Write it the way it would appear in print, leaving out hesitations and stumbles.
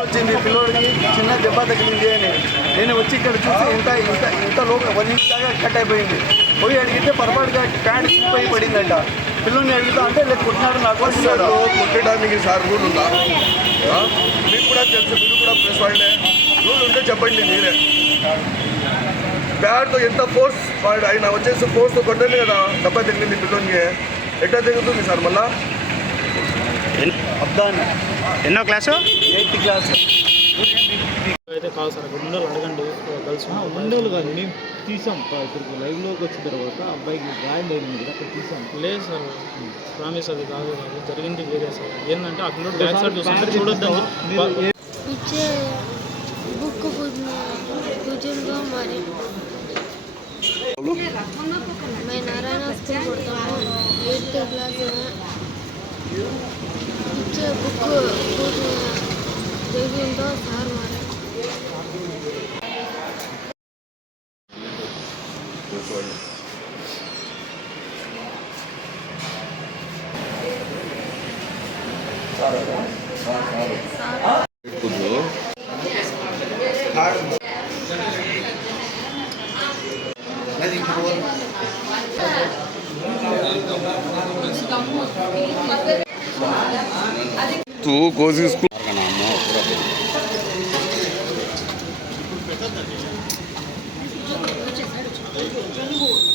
వచ్చింది పిల్లోడికి చిన్న దెబ్బ తగిలింది అని నేను వచ్చి ఇక్కడ చూసి ఇంత లోపల 1 ఇంచ్ దాకా కట్ అయిపోయింది. పోయి అడిగితే పొరపాటుగా ప్యాంట్ చిప్పిపోయి పడిందంట. పిల్లల్ని అడుగుతా అంటే లేదు కొట్టినాడు నాకు కొట్టడానికి సార్ రూల్ ఉందా? మీకు కూడా తెలుసు, మీరు కూడా ప్రెస్ వాళ్ళే. రూల్ ఉంటే చెప్పండి మీరే. బ్యాట్తో ఎంత ఫోర్స్ వాడు ఆయన వచ్చేసి ఫోర్స్తో కొట్టండి కదా, దెబ్బ తగిలింది పిల్లలకి. ఎట్లా తెగుతుంది సార్ మళ్ళా? అబ్దాన్ని ఎన్నో క్లాసు? 8th class. అయితే కాదు సార్, ముందు అడగండి కలిసి ముందు కాదు, మేము తీసాం. ఇక్కడికి లైవ్లోకి వచ్చిన తర్వాత అబ్బాయికి గాయం అయింది కదా, అక్కడ తీసాం. లేదు సార్, ప్రామిస్ అది కాదు, జరిగింది వేరే సార్. ఏంటంటే ఆ పిల్లడు బ్యాక్ సైడ్ చూస్తుంటే చూడొద్దాం. पीछे बुक बुजुर्ग हमारे मैं नारायण स्कूल पढ़ता हूँ, 8th क्लास में। पीछे बुक देखिए तो सार मारे। तू कोशिश चलो